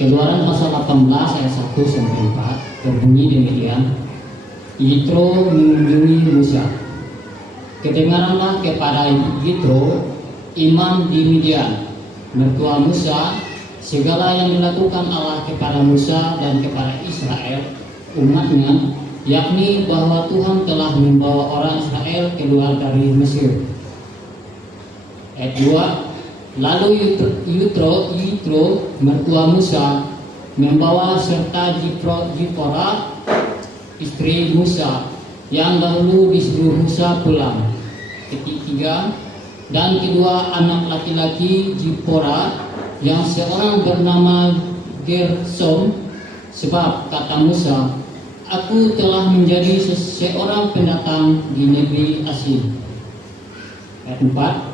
Keluaran pasal 18 ayat 1 sampai 4 berbunyi demikian. Yitro mengunjungi Musa. Kedengaranlah kepada Yitro, imam di Midian, mertua Musa, segala yang dilakukan Allah kepada Musa dan kepada Israel, umatnya, yakni bahwa Tuhan telah membawa orang Israel keluar dari Mesir. Ayat 2. Lalu Yitro mertua Musa membawa serta Zipora istri Musa yang dahulu disuruh Musa pulang. Ketiga, dan kedua anak laki-laki Zipora yang seorang bernama Gersom, sebab kata Musa, aku telah menjadi seorang pendatang di negeri asing. Ayat 4.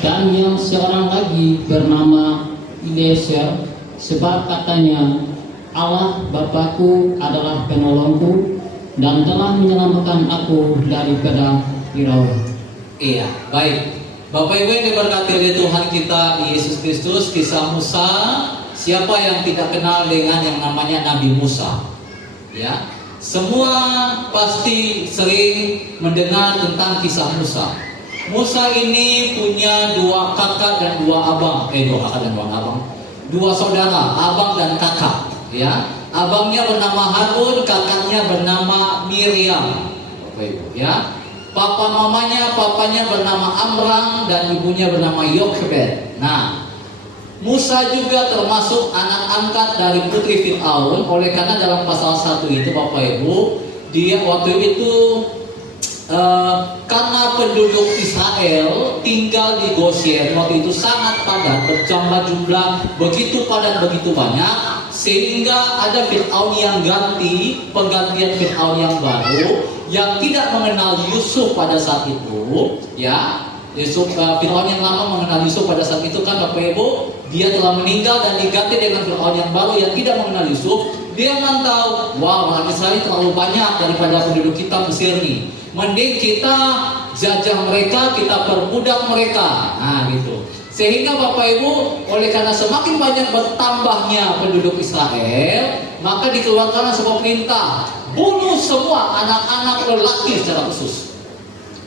Dan yang seorang lagi bernama Eliezer, sebab katanya, Allah Bapakku adalah penolongku dan telah menyelamatkan aku daripada Firaun. Iya, baik. Bapak Ibu yang diberkati oleh Tuhan kita Yesus Kristus, kisah Musa. Siapa yang tidak kenal dengan yang namanya Nabi Musa? Ya, semua pasti sering mendengar tentang kisah Musa. Musa ini punya dua kakak dan dua abang, dua saudara, abang dan kakak. Ya, abangnya bernama Harun, kakaknya bernama Miriam. Bapak Ibu, ya. Papanya bernama Amram dan ibunya bernama Yochebed. Nah, Musa juga termasuk anak angkat dari putri Firaun. Oleh karena dalam pasal 1 itu Bapak Ibu, dia waktu itu karena penduduk Israel tinggal di Goshen waktu itu sangat padat, berjumlah jumlah begitu padat, begitu banyak, sehingga ada Firaun yang penggantian Firaun yang baru yang tidak mengenal Yusuf pada saat itu. Ya, Firaun yang lama mengenal Yusuf pada saat itu kan Bapak Ibu, dia telah meninggal dan diganti dengan Firaun yang baru yang tidak mengenal Yusuf. Dia mantau, wah, orang Israel terlalu banyak daripada penduduk kita Mesir nih. Mending kita jajah mereka, kita perbudak mereka. Nah gitu. Sehingga Bapak Ibu, oleh karena semakin banyak bertambahnya penduduk Israel, maka dikeluarkan sebuah perintah, bunuh semua anak-anak lelaki secara khusus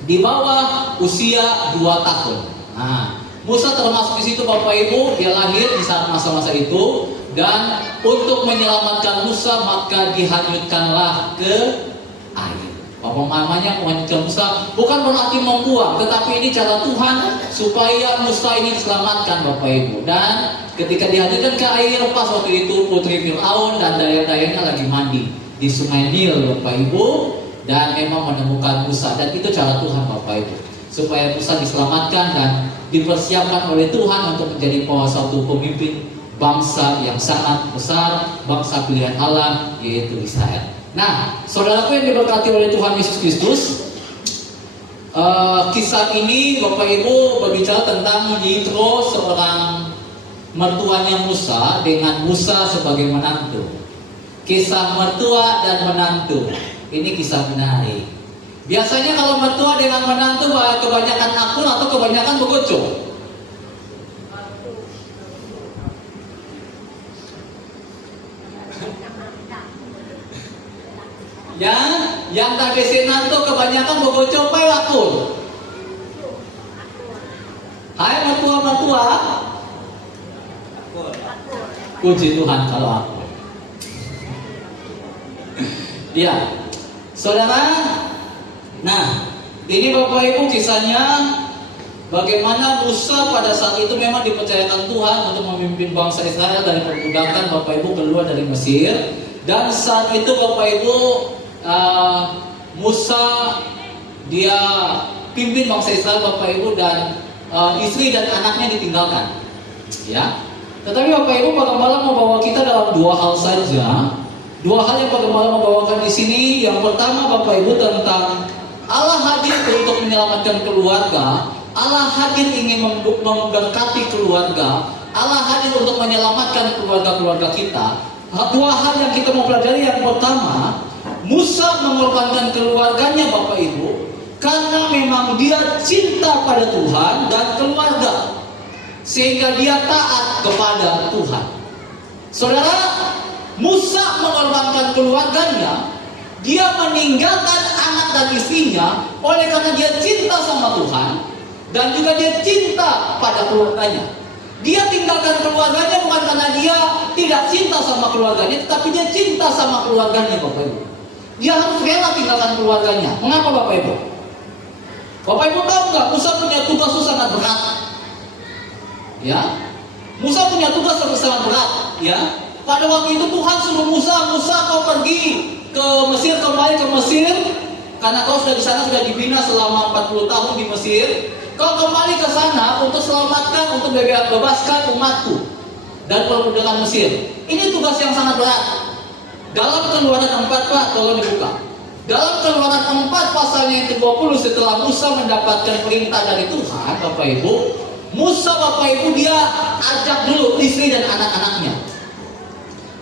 di bawah usia 2 tahun. Nah, Musa termasuk di situ Bapak Ibu, dia lahir di saat masa-masa itu, dan untuk menyelamatkan Musa maka dihanyutkanlah ke air. Apa namanya menghanyutkan Musa? Bukan berarti membuang, tetapi ini cara Tuhan supaya Musa ini diselamatkan Bapak Ibu. Dan ketika dihanyutkan ke air, pas waktu itu putri Firaun dan dayang-dayangnya lagi mandi di sungai Nil Bapak Ibu, dan memang menemukan Musa. Dan itu cara Tuhan Bapak Ibu, supaya Musa diselamatkan dan dipersiapkan oleh Tuhan untuk menjadi satu pemimpin bangsa yang sangat besar, bangsa pilihan Allah, yaitu Israel. Nah, saudaraku yang diberkati oleh Tuhan Yesus Kristus, kisah ini Bapak Ibu berbicara tentang Yitro, seorang mertuanya Musa, dengan Musa sebagai menantu. Kisah mertua dan menantu, ini kisah menarik. Biasanya kalau mertua dengan menantu kebanyakan akur atau kebanyakan begocok? Ya, yang tadi sinanto kebanyakan bogocok pai akur. Hai mertua-mertua. Puji Tuhan kalau aku. Ya, saudara. Nah, ini Bapak Ibu kisahnya bagaimana Musa pada saat itu memang dipercayakan Tuhan untuk memimpin bangsa Israel dari perbudakan Bapak Ibu keluar dari Mesir. Dan saat itu Bapak Ibu, Musa dia pimpin bangsa Israel Bapak Ibu, dan istri dan anaknya ditinggalkan. Ya. Tetapi Bapak Ibu, Pak Gembala membawa kita dalam dua hal saja. Dua hal yang Pak Gembala membawakan di sini. Yang pertama Bapak Ibu tentang Allah hadir untuk menyelamatkan keluarga. Allah hadir ingin memberkati keluarga. Allah hadir untuk menyelamatkan keluarga-keluarga kita. Dua hal yang kita mau pelajari. Yang pertama, Musa mengorbankan keluarganya Bapak Ibu karena memang dia cinta pada Tuhan dan keluarga, sehingga dia taat kepada Tuhan. Saudara, Musa mengorbankan keluarganya, dia meninggalkan anak dan istrinya oleh karena dia cinta sama Tuhan dan juga dia cinta pada keluarganya. Dia tinggalkan keluarganya bukan karena dia tidak cinta sama keluarganya, tetapi dia cinta sama keluarganya, Bapak Ibu. Dia harus rela tinggalkan keluarganya. Mengapa, Bapak Ibu? Bapak Ibu tahu nggak, Musa punya tugas yang sangat berat. Ya, Musa punya tugas yang sangat berat. Ya, pada waktu itu Tuhan suruh Musa, kau pergi ke Mesir, kembali ke Mesir, karena kau sudah di sana, sudah dibina selama 40 tahun di Mesir. Kau kembali ke sana untuk selamatkan, untuk bebaskan umatku dan perbudakan Mesir. Ini tugas yang sangat berat. Dalam Keluaran 4, Pak, tolong dibuka. Dalam Keluaran 4 pasalnya yang ke-20, setelah Musa mendapatkan perintah dari Tuhan, Bapak Ibu, Musa, Bapak Ibu, dia ajak dulu istri dan anak-anaknya.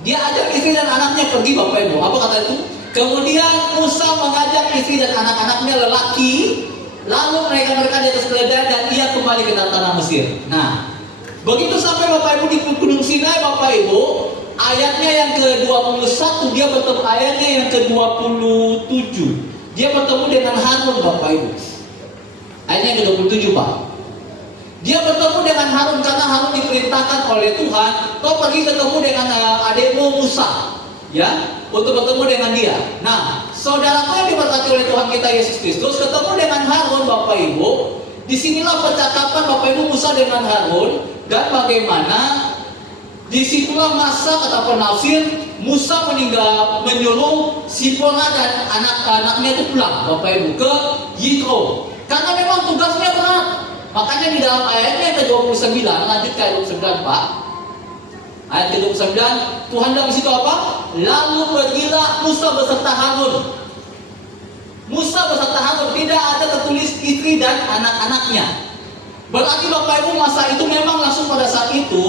Dia ajak istri dan anaknya pergi, Bapak Ibu. Apa kata itu? Kemudian Musa mengajak istri dan anak-anaknya lelaki, lalu mereka di atas keledai dan ia kembali ke tanah Mesir. Nah, begitu sampai Bapak Ibu di Gunung Sinai, Bapak Ibu, ayatnya yang ke-21 dia bertemu, ayatnya yang ke-27 dia bertemu dengan Harun, Bapak Ibu. Ayatnya yang ke-27, Pak. Dia bertemu dengan Harun karena Harun diperintahkan oleh Tuhan, kau pergi ketemu dengan adikmu Musa, ya, untuk bertemu dengan dia. Nah, saudaraku yang diberkati oleh Tuhan kita Yesus Kristus, ketemu dengan Harun, Bapak Ibu. Disinilah percakapan Bapak Ibu Musa dengan Harun, dan bagaimana disitulah masa kata penafsir Musa menyuruh Sipora dan anak-anaknya itu pulang, Bapak Ibu, ke Yitro, karena memang tugasnya berat. Makanya di dalam ayatnya ke-29, lanjut ke ayat 29, Pak. Ayat ke-29, Tuhan bilang di situ apa? Lalu pergilah Musa beserta Harun. Musa beserta Harun, tidak ada tertulis istri dan anak-anaknya. Berarti Bapak Ibu masa itu memang langsung pada saat itu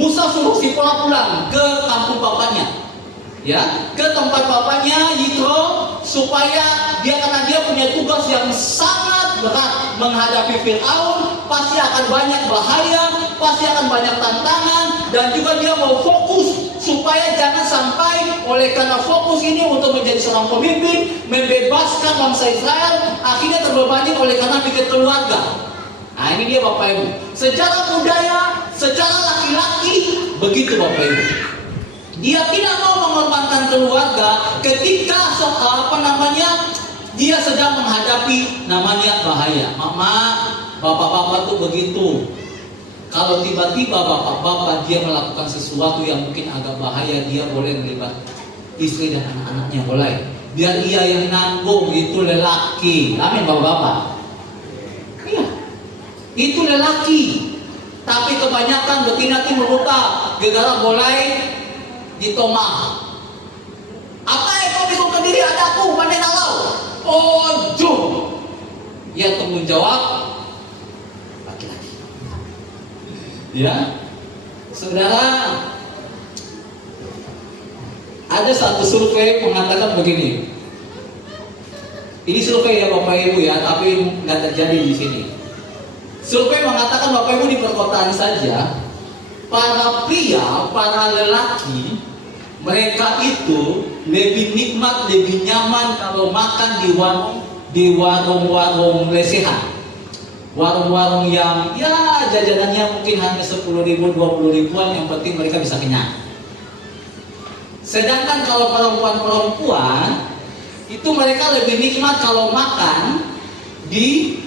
Musa suruh Sipora pulang ke kampung bapaknya, ya, ke tempat bapaknya Yitro, supaya karena dia punya tugas yang sangat berat menghadapi Fir'aun, pasti akan banyak bahaya, pasti akan banyak tantangan, dan juga dia mau fokus supaya jangan sampai oleh karena fokus ini untuk menjadi seorang pemimpin, membebaskan bangsa Israel, akhirnya terbebani oleh karena bikin keluarga. Nah, ini dia Bapak Ibu. Secara budaya, secara laki-laki, begitu Bapak Ibu. Dia tidak mau mengorbankan keluarga ketika dia sedang menghadapi namanya bahaya. Mama, bapak-bapak tuh begitu. Kalau tiba-tiba bapak-bapak dia melakukan sesuatu yang mungkin agak bahaya, dia boleh melibat istri dan anak-anaknya, boleh. Biar ia yang nanggung, itu lelaki. Amin, bapak-bapak. Iya. Itu lelaki, tapi kebanyakan betina itu merupa gegara bolai ditomah. Apa yang kau bisukan diri adaku pandai nalau? Ojo. Yang tanggung jawab laki-laki. Ya, saudara, ada satu survei mengatakan begini. Ini survei ya Bapak Ibu ya, tapi nggak terjadi di sini. Survei mengatakan Bapak Ibu di perkotaan saja, para pria, para lelaki, mereka itu lebih nikmat, lebih nyaman kalau makan di warung-warung lesehan, warung-warung yang ya jajanannya mungkin hanya 10.000, 20.000-an, yang penting mereka bisa kenyang. Sedangkan kalau perempuan-perempuan itu mereka lebih nikmat kalau makan di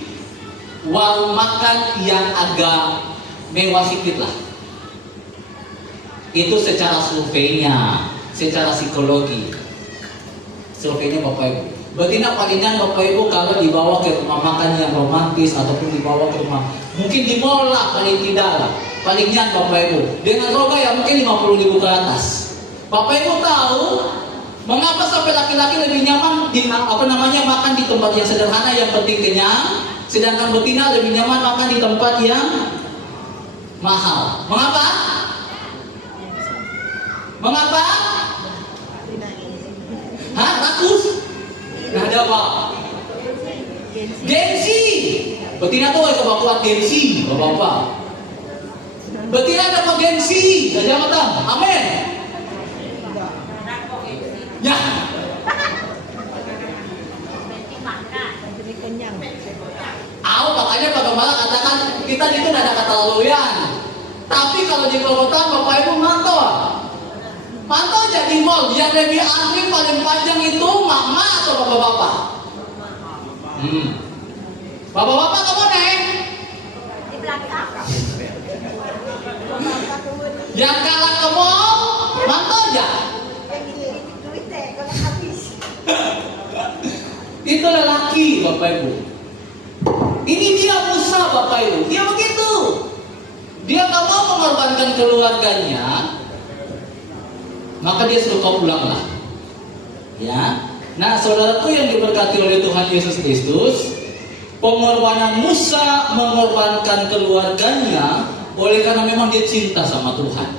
warung makan yang agak mewah sedikit lah. Itu secara surveinya, secara psikologi. Surveinya Bapak Ibu. Betina palingan Bapak Ibu kalau dibawa ke rumah makan yang romantis ataupun dibawa ke rumah, mungkin di mall lah paling tidak lah. Palingan Bapak Ibu dengan harga yang mungkin 50.000 ke atas. Bapak Ibu tahu mengapa sampai laki-laki lebih nyaman makan di tempat yang sederhana yang penting kenyang, sedangkan betina lebih nyaman makan di tempat yang mahal. Mengapa? Mengapa? Hah? Rakus? Nah, ada apa? Gengsi. Betina tuh kebakuan gengsi, bapak-bapak. Betina ada apa gengsi? Gajah mata. Amin. Ya, makanya Pak Gembala katakan kita itu tidak ada kata laluyan. Tapi kalau di perkotaan Bapak Ibu mantau aja di mall yang lebih antri paling panjang itu mama atau bapak-bapak? Bapak-bapak kamu naik? Di belakang. Yang kalah ke mall, mantau aja. Yang ini duit deh kalau habis. Itu lelaki Bapak Ibu. Ini dia Musa Bapak Ibu. Dia begitu. Dia tak mau mengorbankan keluarganya, maka dia suruh kau pulanglah. Ya. Nah, saudaraku yang diberkati oleh Tuhan Yesus Kristus, pengorbanan Musa mengorbankan keluarganya oleh karena memang dia cinta sama Tuhan.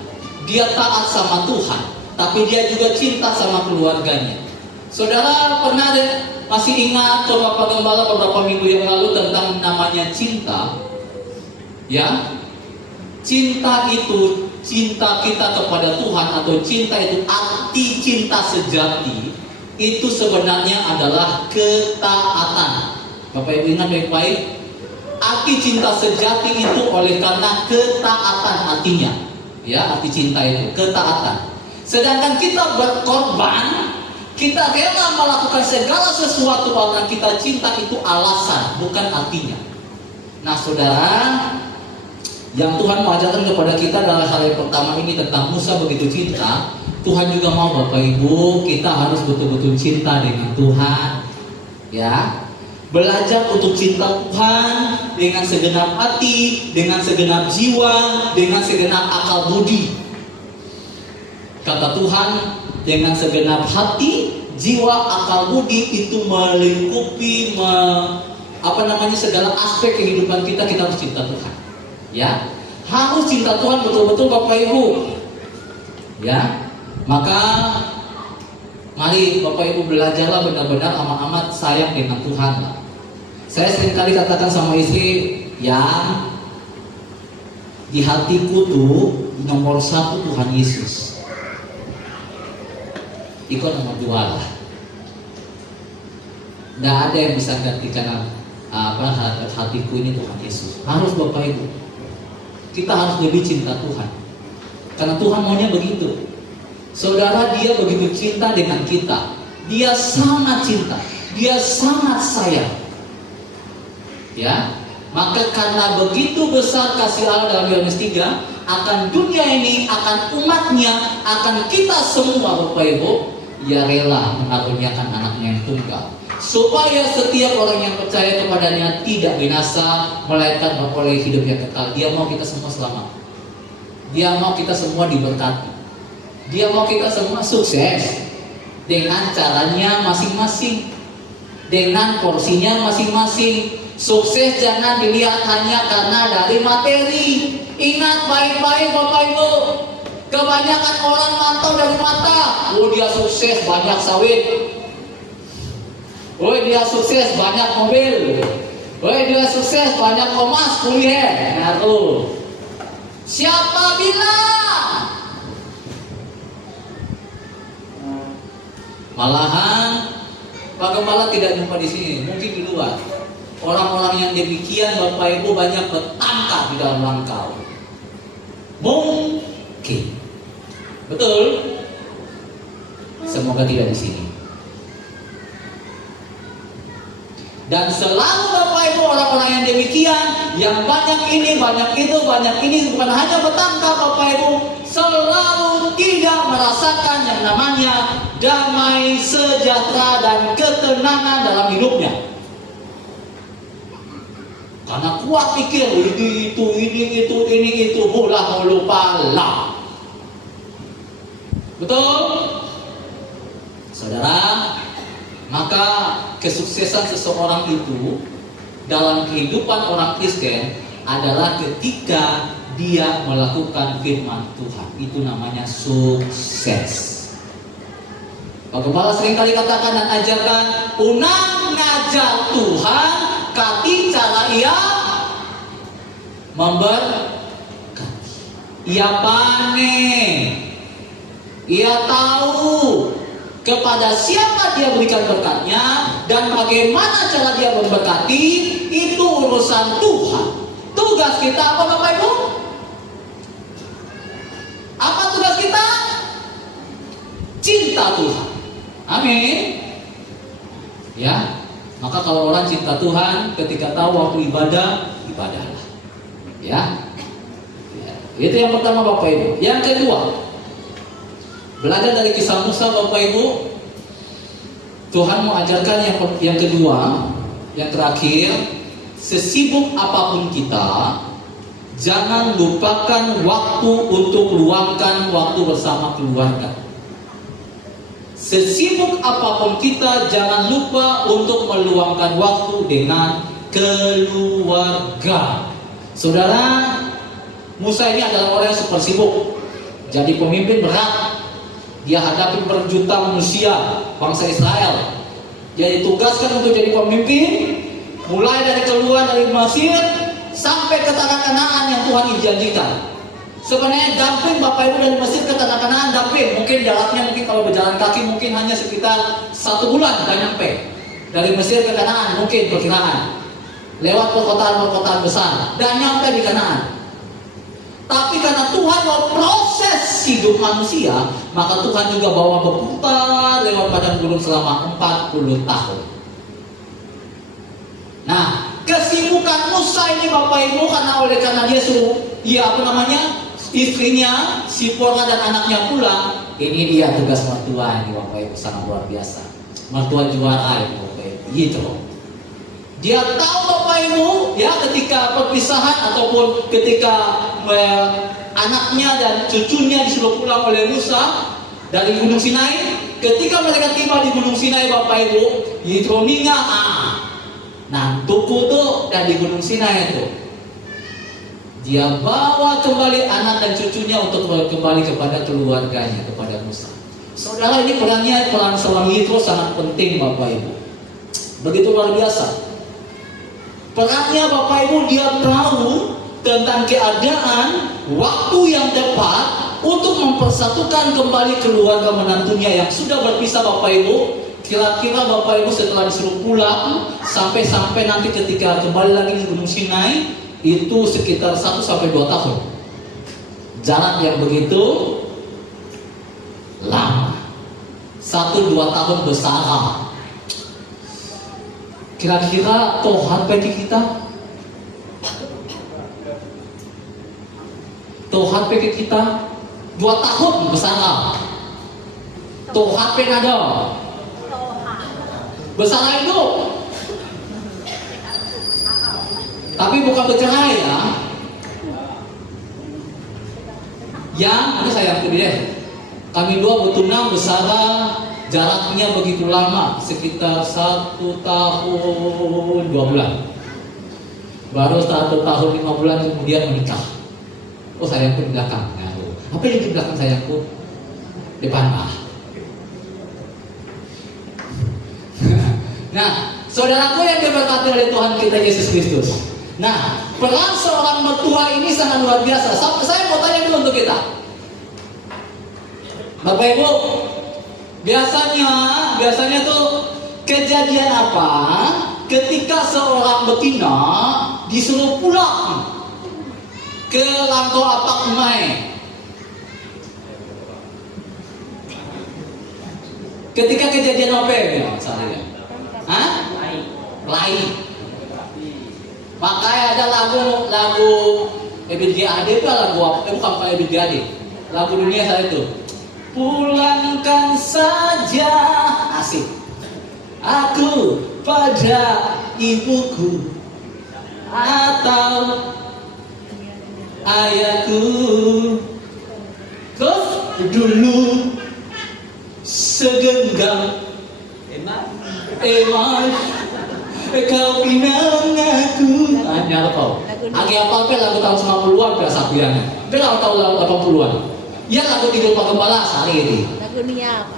Dia taat sama Tuhan, tapi dia juga cinta sama keluarganya. Saudara pernah masih ingat Bapak Gembala beberapa minggu yang lalu tentang namanya cinta? Ya. Cinta itu, cinta kita kepada Tuhan atau cinta itu, arti cinta sejati itu sebenarnya adalah ketaatan. Bapak Ibu ingat baik-baik, arti cinta sejati itu oleh karena ketaatan artinya. Ya, arti cinta itu ketaatan. Sedangkan kita berkorban, kita rela melakukan segala sesuatu karena kita cinta, itu alasan, bukan artinya. Nah, saudara, yang Tuhan mengajarkan kepada kita dalam hal yang pertama ini tentang Musa begitu cinta, Tuhan juga mau Bapak Ibu kita harus betul-betul cinta dengan Tuhan. Ya, belajar untuk cinta Tuhan dengan segenap hati, dengan segenap jiwa, dengan segenap akal budi. Kata Tuhan, dengan segenap hati, jiwa, akal budi itu melingkupi segala aspek kehidupan kita. Kita harus cinta Tuhan. Ya, harus cinta Tuhan betul-betul Bapak Ibu. Ya, maka mari Bapak Ibu belajarlah benar-benar amat-amat sayang dengan Tuhan. Saya seringkali katakan sama istri, yang di hatiku tuh nomor 1 Tuhan Yesus. Ikut nomor 2 lah. Nggak ada yang bisa gantikan hatiku ini Tuhan Yesus. Harus Bapak Ibu. Kita harus lebih cinta Tuhan. Karena Tuhan maunya begitu. Saudara, dia begitu cinta dengan kita. Dia sangat cinta. Dia sangat sayang. Ya, maka karena begitu besar kasih Allah dalam Yohanes 3 akan dunia ini, akan umatnya, akan kita semua Bapak Ibu, ia rela mengaruniakan anaknya yang tunggal, supaya setiap orang yang percaya kepadanya tidak binasa, melainkan memperoleh hidup yang kekal. Dia mau kita semua selamat. Dia mau kita semua diberkati. Dia mau kita semua sukses dengan caranya masing-masing, dengan porsinya masing-masing. Sukses jangan dilihat hanya karena dari materi. Ingat baik-baik Bapak Ibu, kebanyakan orang mantau dari mata. Oh, dia sukses banyak sawit. Oh, dia sukses banyak mobil. Oh, dia sukses banyak emas kuliah. Nah tuh, siapa bilang? Malahan Pak Gembala tidak jumpa di sini, mungkin di luar. Orang-orang yang demikian Bapak Ibu banyak bertangkap di dalam langkau. Mungkin, betul? Semoga tidak di sini. Dan selalu Bapak Ibu orang-orang yang demikian, yang banyak ini, banyak itu, banyak ini, bukan hanya bertangkap Bapak Ibu, selalu tidak merasakan yang namanya damai, sejahtera, dan ketenangan dalam hidupnya. Karena kuat pikir ini itu, mula mulu pala. Betul? Saudara, maka kesuksesan seseorang itu dalam kehidupan orang Kristen adalah ketika dia melakukan firman Tuhan. Itu namanya sukses. Pak Gembala seringkali katakan dan ajarkan, unang ngajar Tuhan kati cara ia memberkati. Ia panen, ia tahu Kepada siapa dia berikan berkatnya dan bagaimana cara dia memberkati, itu urusan Tuhan. Tugas kita apa Bapak Ibu? Apa tugas kita? Cinta Tuhan. Amin. Ya. Maka kalau orang cinta Tuhan, ketika tahu waktu ibadah, ibadahlah. Ya. Itu yang pertama Bapak Ibu. Yang kedua, belajar dari kisah Musa Bapak Ibu. Tuhan mau ajarkan yang kedua, yang terakhir, sesibuk apapun kita, jangan lupakan waktu untuk luangkan waktu bersama keluarga. Sesibuk apapun kita, jangan lupa untuk meluangkan waktu dengan keluarga. Saudara, Musa ini adalah orang yang super sibuk. Jadi pemimpin berat. Dia hadapi berjuta manusia, bangsa Israel. Dia ditugaskan untuk jadi pemimpin, mulai dari keluar dari Mesir sampai ke tanah Kanaan yang Tuhan janjikan. Sebenarnya damping Bapak Ibu dari Mesir ke tanah Kanaan damping. Mungkin jaraknya kalau berjalan kaki mungkin hanya sekitar 1 bulan dan nyampe. Dari Mesir ke Kanaan mungkin perkiraan. Lewat perkotaan-perkotaan besar dan nyampe di Kanaan. Tapi karena Tuhan mau proses hidup manusia, maka Tuhan juga bawa berputar lewat padang gurun selama 40 tahun. Nah, kesibukan Musa ini Bapak Ibu karena dia suruh istrinya, Sipora dan anaknya pulang. Ini dia tugas mertua ini Bapak Ibu, sangat luar biasa. Mertua juara ini Bapak Ibu, gitu. Dia tahu Bapak Ibu, ya ketika perpisahan ataupun ketika anaknya dan cucunya disuruh pulang oleh Musa dari Gunung Sinai. Ketika mereka tiba di Gunung Sinai Bapak Ibu, Yitro ninga nah tuku tuh dan di Gunung Sinai itu. Dia bawa kembali anak dan cucunya untuk kembali kepada keluarganya, kepada Musa. Saudara, ini peran seorang Yitro sangat penting Bapak Ibu. Begitu luar biasa. Perannya Bapak Ibu, dia tahu tentang keadaan waktu yang tepat untuk mempersatukan kembali keluarga menantunya yang sudah berpisah Bapak Ibu. Kira-kira Bapak Ibu setelah disuruh pulang sampai nanti ketika kembali lagi di Gunung Sinai itu sekitar 1-2 tahun. Jarak yang begitu lama. 1-2 tahun bersama. Kira-kira Tuhan bagi kita, Tuhan bagi kita 2 tahun bersama. Tuhan bagi ada bersama hidup. Tapi bukan bercerai ya. Yang ada sayangku dia. Kami dua bertunang bersama. Jaraknya begitu lama, sekitar 1 tahun 2 bulan. Baru 1 tahun 5 bulan kemudian menikah. Oh, sayangku di belakang. Apa yang di belakang sayangku? Depan ah. Nah, saudaraku yang diberkati oleh Tuhan kita Yesus Kristus. Nah, peran seorang mertua ini sangat luar biasa. Saya mau tanya dulu untuk kita. Bapak Ibu, biasanya tuh kejadian apa ketika seorang betina disuruh pulang ke Langkau Apak Umai? Ketika kejadian apa ya misalnya? Lain. Makanya ada lagu EBGAD itu lagu apa? Bukan EBGAD. Lagu dunia saya itu. Pulangkan saja asik aku pada ibuku atau ayahku. Terus dulu segenggam emas kau pinang aku. Nyala kau. Agi apa lagu tahun 90-an biasa biangnya. Bela tahun 80-an. Ya lagu tidur Pak Gembala sehari ini. Lagu Nia apa?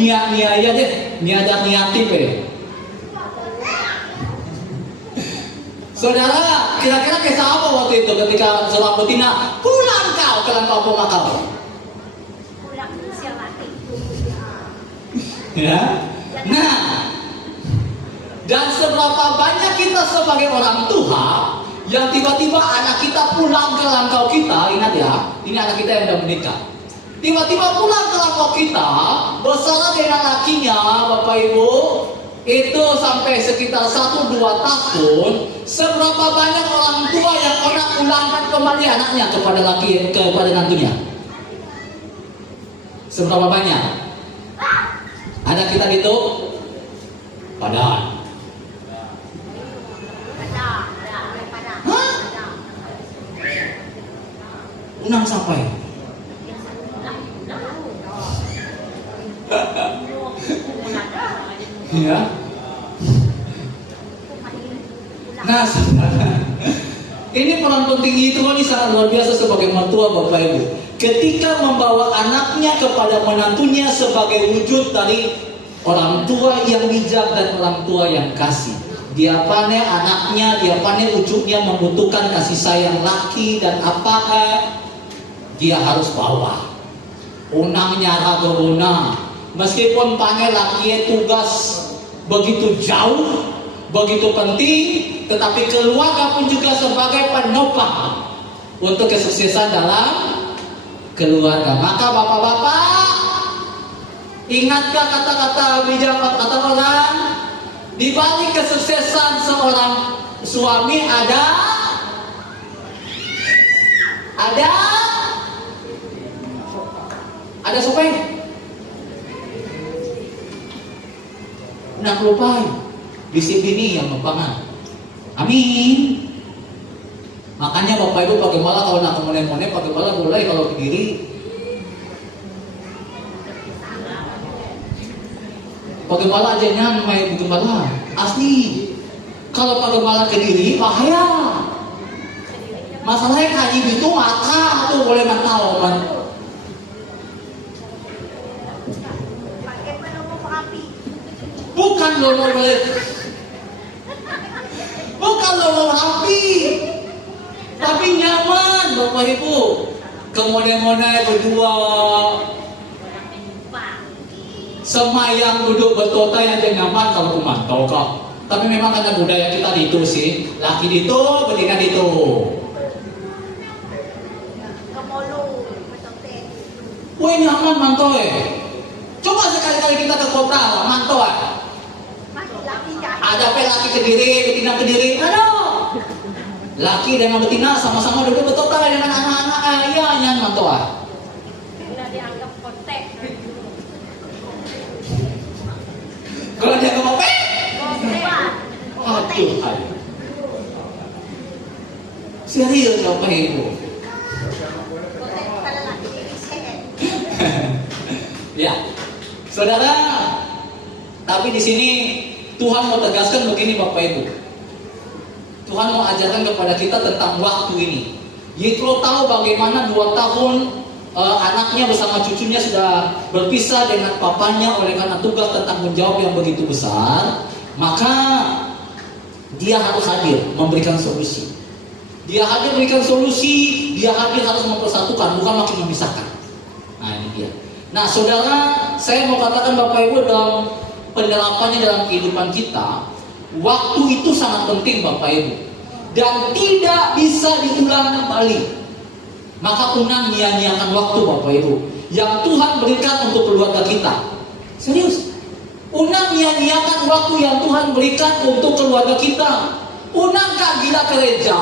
Nia ya deh. Nia dan Niatip ya. Saudara, kira-kira kisah apa waktu itu ketika seorang betina pulang kau ke Langkau Pomakau? Pulang usia mati. Ya. Nah, dan seberapa banyak kita sebagai orang tua yang tiba-tiba anak kita pulang ke langkau kita, ingat ya, ini anak kita yang udah menikah. Tiba-tiba pulang ke langkau kita, bersama dengan lakinya, Bapak Ibu, itu sampai sekitar 1-2 tahun, seberapa banyak orang tua yang pernah pulangkan kembali anaknya kepada kepada nantunya? Seberapa banyak? Ada kita itu? Padahal. Hah? Unang sampai. Ya. Nah, saudara, ini peran penting itu ini sangat luar biasa sebagai mertua Bapak Ibu. Ketika membawa anaknya kepada menantunya sebagai wujud dari orang tua yang bijak dan orang tua yang kasih. Dia pandai anaknya, dia pandai ujungnya membutuhkan kasih sayang laki dan apakah dia harus bawa. Unangnya ragorona, meskipun pandai laki tugas begitu jauh, begitu penting, tetapi keluarga pun juga sebagai penopang untuk kesuksesan dalam keluarga. Maka bapak-bapak, ingatkah kata-kata bijak kata orang? Di balik kesuksesan seorang suami ada supaya nak lupain disiplini yang mempangan. Amin. Makanya Bapak Ibu bagaimana kalau nak kemone-mone, bagaimana boleh kalau berdiri. Bagaimana aja nyan main bagaimana asli. Kalau bagaimana ke diri bahaya. Masalahnya kaji itu mata tuh boleh mantau man. Bukan lomor boleh. Bukan lomor api. Tapi nyaman Bapak Ibu. Kemone-mone berdua. Semayang duduk bertotai aja nyaman kalau kumantau kok. Tapi memang karena budaya kita itu sih, laki itu, betina itu. Wih nyaman mantoy. Coba sekali-kali kita ke kota, mantoy. Ada laki kediri, betina kediri, ada. Laki dengan betina sama-sama duduk bertotai dengan anak-anak ayahnya mantoy. Kalau dia ke mope? Aduh, serius Bapak Ibu. Ya, saudara. Tapi di sini Tuhan mau tegaskan begini Bapak Ibu. Tuhan mau ajarkan kepada kita tentang waktu ini. Yitro tahu bagaimana 2 tahun anaknya bersama cucunya sudah berpisah dengan papanya oleh karena tugas dan tanggung jawab yang begitu besar, maka dia harus hadir memberikan solusi. Dia hadir memberikan solusi, dia hadir harus mempersatukan, bukan makin memisahkan. Nah ini dia. Nah saudara, saya mau katakan Bapak Ibu dalam penerapannya dalam kehidupan kita, waktu itu sangat penting Bapak Ibu, dan tidak bisa diulang kembali. Maka unang nyanyiakan waktu Bapak Ibu yang Tuhan berikan untuk keluarga kita. Serius. Unang nyanyiakan waktu yang Tuhan berikan untuk keluarga kita. Unang gak gila kerja.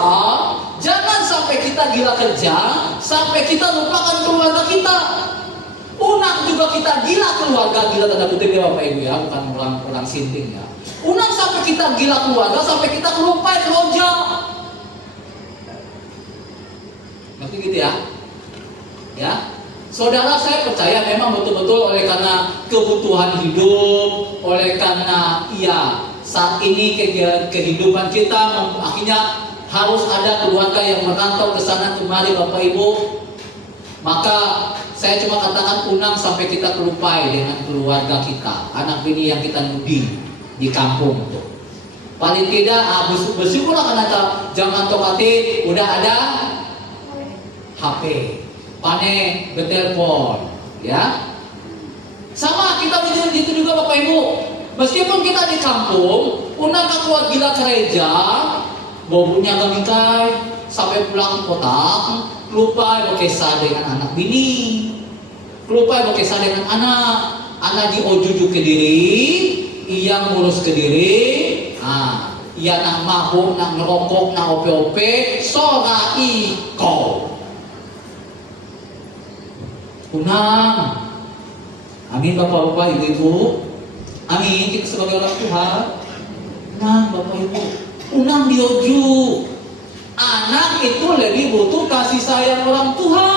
Jangan sampai kita gila kerja sampai kita lupakan keluarga kita. Unang juga kita gila keluarga, gila tanda kutip ya Bapak Ibu ya, bukan orang sinting ya. Unang sampai kita gila keluarga sampai kita lupa kerja. Ngerti gitu ya? Ya, saudara saya percaya memang betul-betul oleh karena kebutuhan hidup, oleh karena saat ini kehidupan kita akhirnya harus ada keluarga yang merantau ke sana kemari Bapak Ibu. Maka saya cuma katakan unang sampai kita kelupai dengan keluarga kita, anak bini yang kita nudi di kampung tuh. Paling tidak bersyukurlah karena jangan tokati udah ada HP, pane, bertelepon, ya. Sama kita begitu begitu juga Bapak Ibu. Meskipun kita di kampung, unang kuat gila gereja, bobunya gamikai, sampai pulang ke kota, lupa berkisah dengan anak bini, lupa berkisah dengan anak diojujuk ke diri, ia ngurus ke diri, ia nak mabuk, nak ngerokok, nak ope-ope, sora iko. Unang, amin Bapak-Bapak, Ibu-Ibu, amin kita sebagai orang Tuhan. Unang Bapak Ibu, unang dioju. Anak itu lebih butuh kasih sayang orang tua,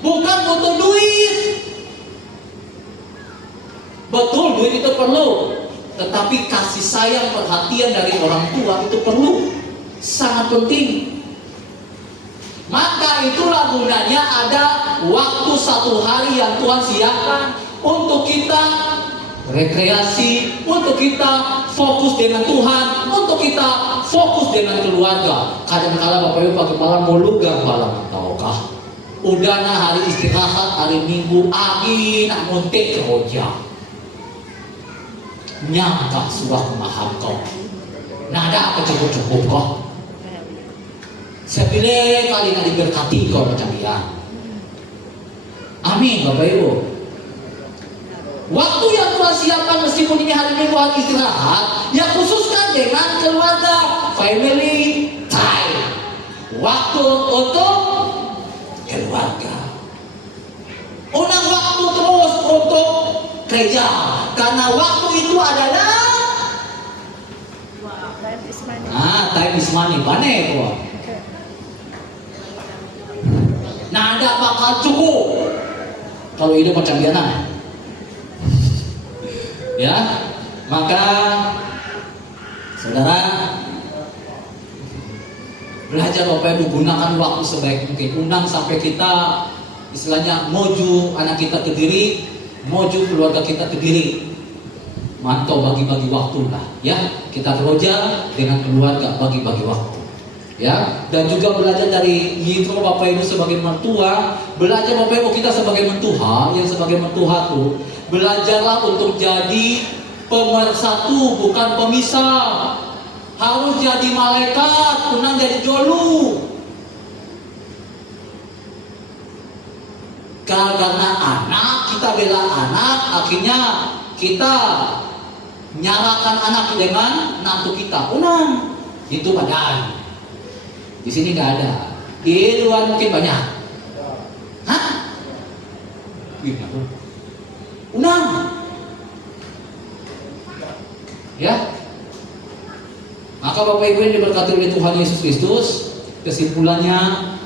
bukan butuh duit. Betul, duit itu perlu, tetapi kasih sayang, perhatian dari orang tua itu perlu, sangat penting. Maka itulah gunanya ada waktu satu hari yang Tuhan siapkan untuk kita rekreasi, untuk kita fokus dengan Tuhan, untuk kita fokus dengan keluarga. Kadang-kadang Bapak Ibu pagi malam mau lugang malam, tahukah? Udah hari istirahat, hari Minggu, nak muntik kerja. Nyangka sudah memaham kau. Nada apa cukup-cukup kau? Sepile kali nak diberkati kau macam dia. Amin Bapak Ibu. Waktu yang Tuhan siapkan meskipun ini hari Minggu hari istirahat, ya khususkan dengan keluarga, family time. Waktu untuk keluarga. Unang waktu terus untuk gereja, karena waktu itu adalah time is money, banyak kok. Nah, ada bakal cukup kalau hidup macam dia nah. Ya, maka saudara belajar Bapak Ibu gunakan waktu sebaik mungkin. Undang sampai kita istilahnya moju anak kita ke diri, moju keluarga kita ke diri. Mantau bagi-bagi waktu lah, ya. Kita kerja dengan keluarga, bagi-bagi waktu. Ya, dan juga belajar dari Yitro Bapak Ibu sebagai mertua, belajar Bapak Ibu kita sebagai mentua, yang sebagai mentua tuh belajarlah untuk jadi pemersatu bukan pemisah. Harus jadi malaikat, bukan jadi jolu. Karena anak, kita bela anak, akhirnya kita nyalakan anak dengan nantu kita. Unang, itu badan. Di sini nggak ada. Di luar mungkin banyak. Hah? Unang. Ya. Maka Bapak Ibu yang diberkati oleh Tuhan Yesus Kristus, kesimpulannya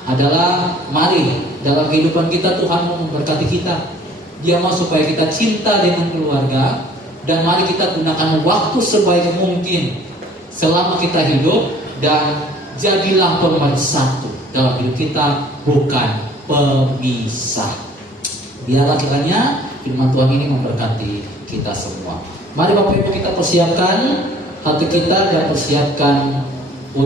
adalah mari dalam kehidupan kita Tuhan mau memberkati kita. Dia mau supaya kita cinta dengan keluarga, dan mari kita gunakan waktu sebaik mungkin selama kita hidup, dan jadilah pemersatu dalam hidup kita, bukan pemisah. Biarlah kiranya firman Tuhan ini memberkati kita semua. Mari Bapak Ibu kita persiapkan hati kita dan persiapkan